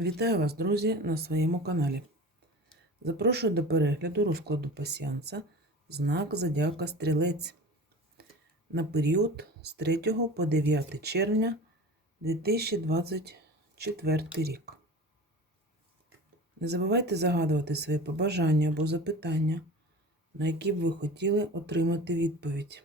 Вітаю вас, друзі, на своєму каналі. Запрошую до перегляду розкладу пасіанса знак Зодіака Стрілець на період з 3 по 9 червня 2024 рік. Не забувайте загадувати свої побажання або запитання, на які б ви хотіли отримати відповідь.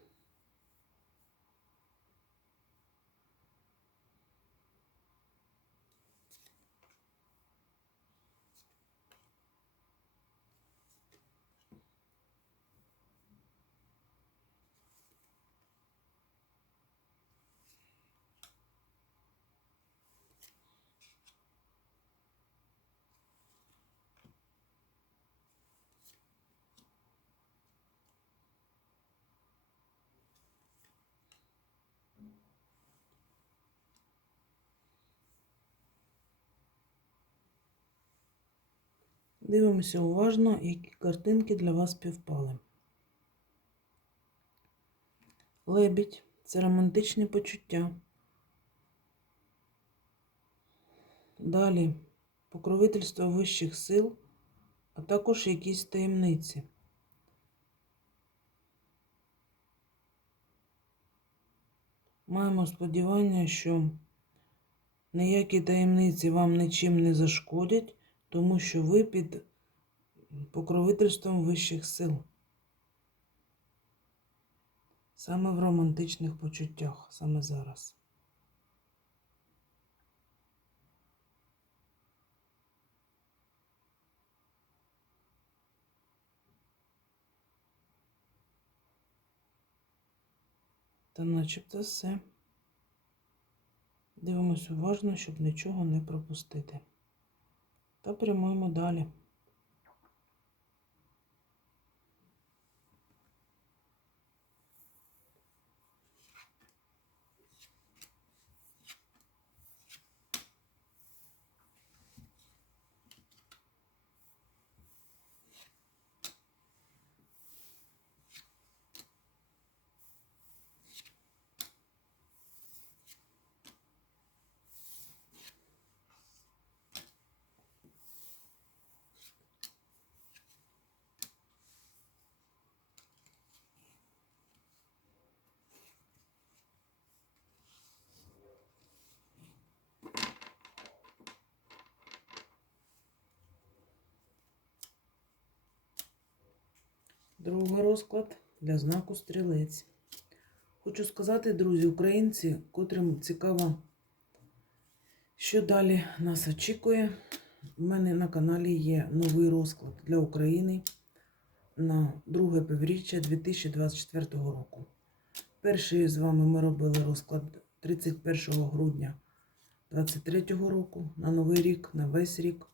Дивимося уважно, які картинки для вас співпали. Лебідь це романтичне почуття. Далі покровительство вищих сил, а також якісь таємниці. Маємо сподівання, що ніякі таємниці вам нічим не зашкодять, тому що ви під покровительством вищих сил. Саме в романтичних почуттях, саме зараз. Та начебто все. Дивимось уважно, щоб нічого не пропустити. Та прямуємо далі. Другий розклад для знаку стрілець. Хочу сказати, друзі, українці, котрим цікаво, що далі нас очікує. У мене на каналі є новий розклад для України на друге півріччя 2024 року. Перший з вами ми робили розклад 31 грудня 2023 року на новий рік, на весь рік.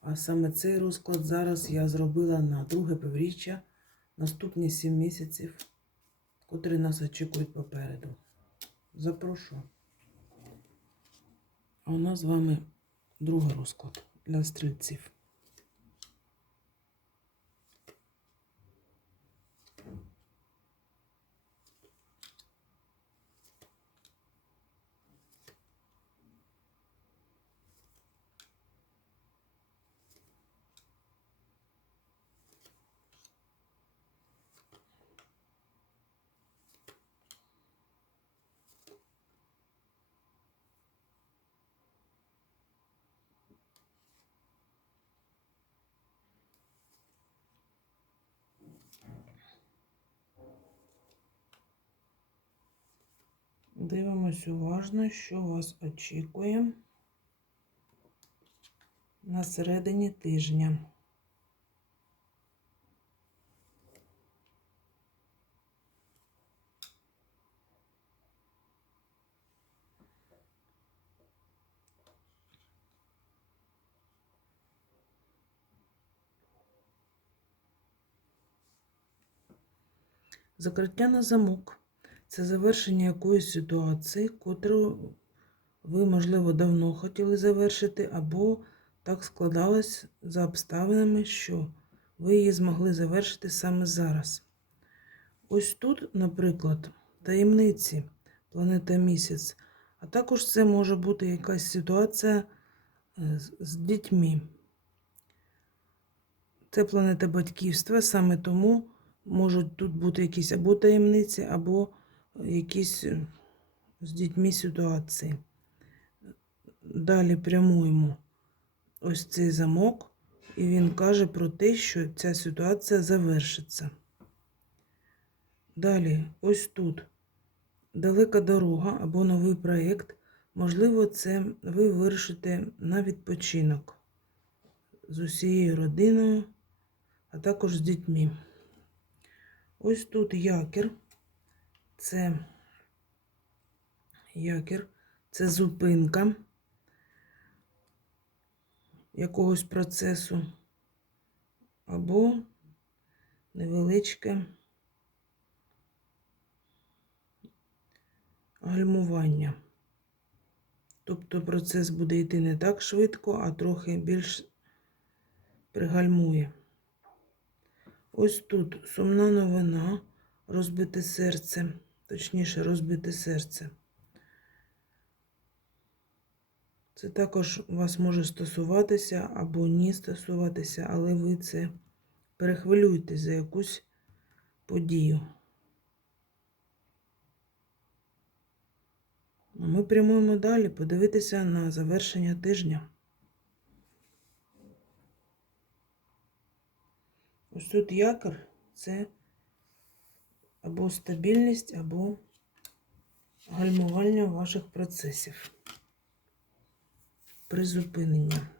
А саме цей розклад зараз я зробила на друге півріччя наступні 7 місяців, котрі нас очікують попереду. Запрошую. А у нас з вами другий розклад для стрільців. Дивимось уважно, що вас очікує на середині тижня. Закриття на замок. Це завершення якоїсь ситуації, котру ви, можливо, давно хотіли завершити, або так складалось за обставинами, що ви її змогли завершити саме зараз. Ось тут, наприклад, таємниці планета місяць, а також це може бути якась ситуація е, з- дітьми. Це планета батьківства, саме тому можуть тут бути якісь або таємниці, або якісь е, з дітьми ситуації. Далі прямуємо ось цей замок, і він каже про те, що ця ситуація завершиться. Далі, ось тут далека дорога або новий проєкт. Можливо, це ви вирішите на відпочинок з усією родиною, а також з дітьми. Ось тут якір. Це якір, це зупинка якогось процесу або невеличке гальмування. Тобто процес буде йти не так швидко, а трохи більш пригальмує. Ось тут сумна новина, розбите серце, точніше, розбите серце. Це також вас може стосуватися або ні стосуватися, але ви це перехвилюєте за якусь подію. Ми прямуємо далі подивитися на завершення тижня. Ось тут якор це або стабільність, або гальмування ваших процесів. Призупинення.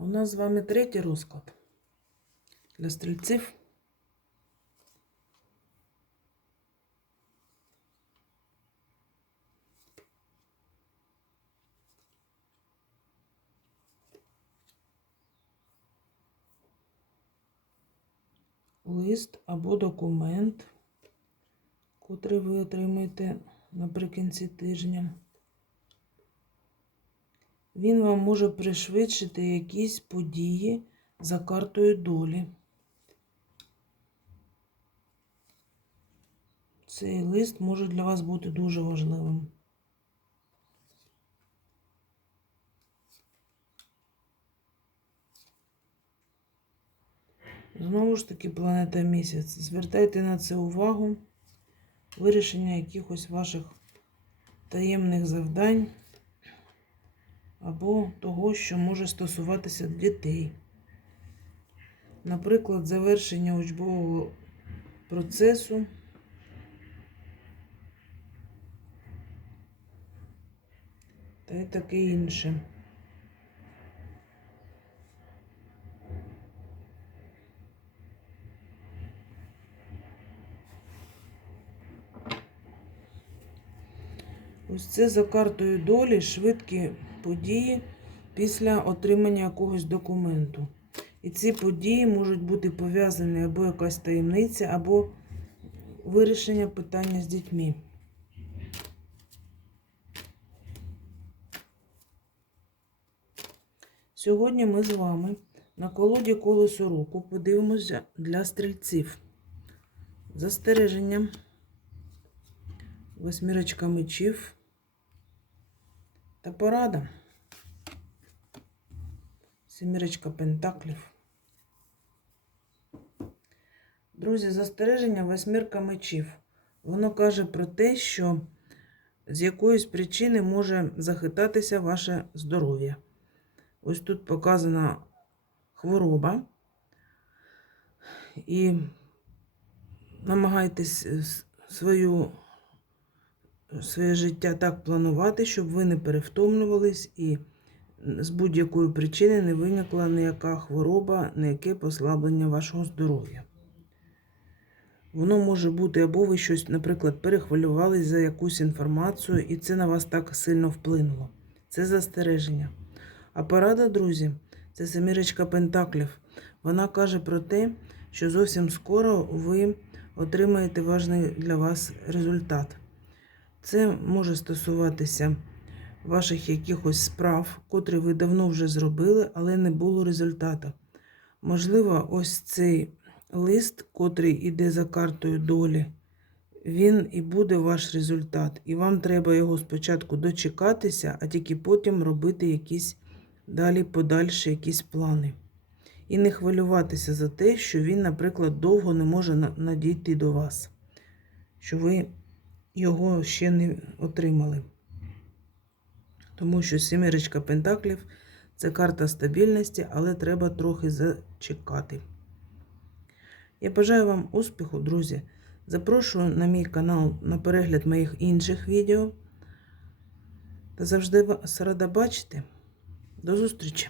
У нас з вами третій розклад для стрільців. Лист або документ, котрий ви отримаєте наприкінці тижня. Він вам може пришвидшити якісь події за картою долі. Цей лист може для вас бути дуже важливим. Знову ж таки, планета місяць. Звертайте на це увагу. Вирішення якихось ваших таємних завдань або того, що може стосуватися дітей. Наприклад, завершення учбового процесу. Та й таке інше. Ось це за картою долі швидкі події після отримання якогось документу. І ці події можуть бути пов'язані або якась таємниця, або вирішення питання з дітьми. Сьогодні ми з вами на колоді колесо року подивимося для стрільців. Застереження. Восьмірочка мечів та порада. Сімірочка пентаклів. Друзі, застереження восьмірка мечів. Воно каже про те, що з якоїсь причини може захитатися ваше здоров'я. Ось тут показана хвороба. І намагайтесь свою своє життя так планувати, щоб ви не перевтомлювались і з будь-якої причини не виникла ніяка хвороба, ніяке послаблення вашого здоров'я. Воно може бути, або ви щось, наприклад, перехвилювались за якусь інформацію, і це на вас так сильно вплинуло. це застереження. А порада, друзі, це семірочка Пентаклів. Вона каже про те, що зовсім скоро ви отримаєте важний для вас результат. Це може стосуватися ваших якихось справ, котрі ви давно вже зробили, але не було результату. Можливо, ось цей лист, котрий іде за картою долі, він і буде ваш результат. І вам треба його спочатку дочекатися, а тільки потім робити якісь далі подальші якісь плани. І не хвилюватися за те, що він, наприклад, довго не може надійти до вас, що ви його ще не отримали. Тому що сімеречка Пентаклів це карта стабільності, але треба трохи зачекати. Я бажаю вам успіху, друзі. Запрошую на мій канал на перегляд моїх інших відео. Та завжди вас рада бачити. До зустрічі!